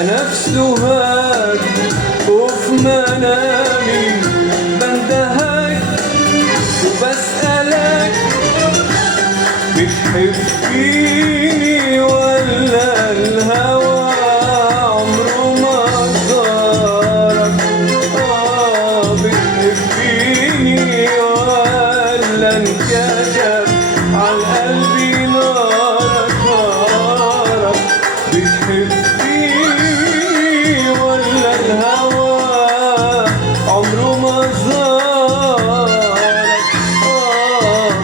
أنا في سهاد وفي منامي بندهك وبسألك بتحبيني ولا الهوى عمره ما زارك؟ بتحبيني ولا انكشف عالقلب نارك؟ بتحبيني ولا الهوى عمره ما زارك؟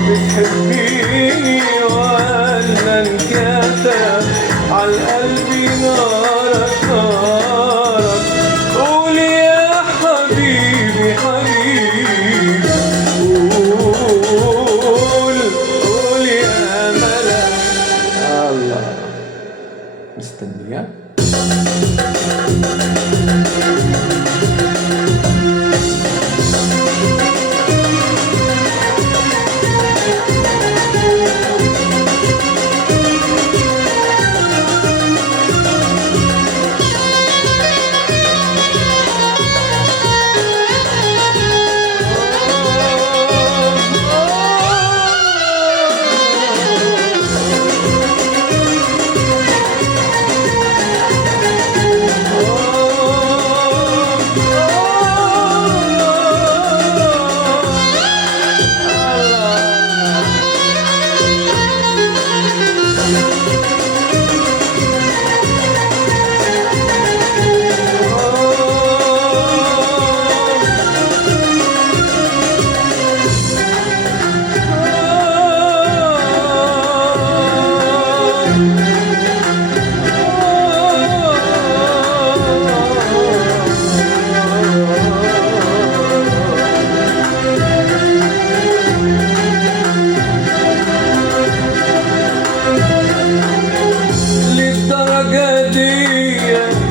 بتحبيني ولا انكتب عالقلب نارك؟ قول يا حبيبي حبيبي، قول يا ملك. الله مستنية.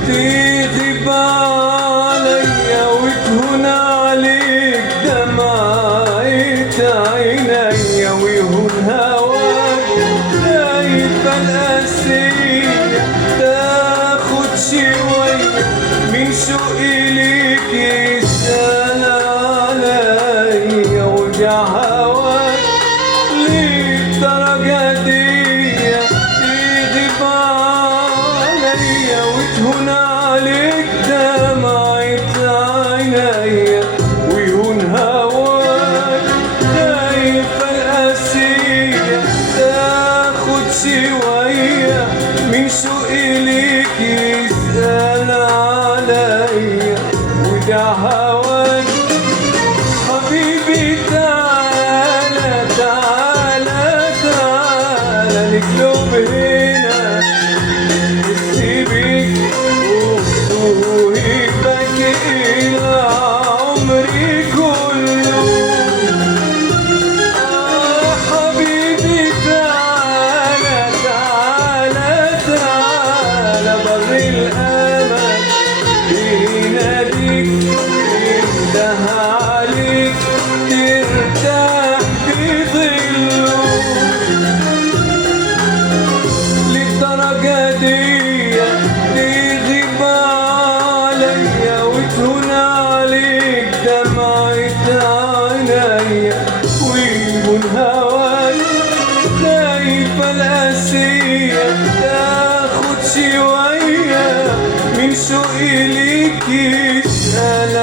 تغيب عليا وتهون عليك دمعة عينيا ويهون هواك خايفة القاسية تاخد شوية من شوقي ليك يسأل عليا وجع هواك للدرجة دي تغيب عليا وتهون عليك دمعة عينيا ويهون هواك خايفة القاسية تاخد شوية من شوقي ليك يسأل عليا وجع هواك حبيبي تعالى تعالى تعالى نقلب هنا نسيبك وصوهبك إلى عمري كله حبيبي تعالى تعالى تعالى بر الأمل بيناديك ينده عليك ترتاح بظله للدرجة دي تغيب عليا وتهون عليك دمعة عينيا ويهون هواك خايفة القاسية تاخد شوية من شوقي ليك يسأل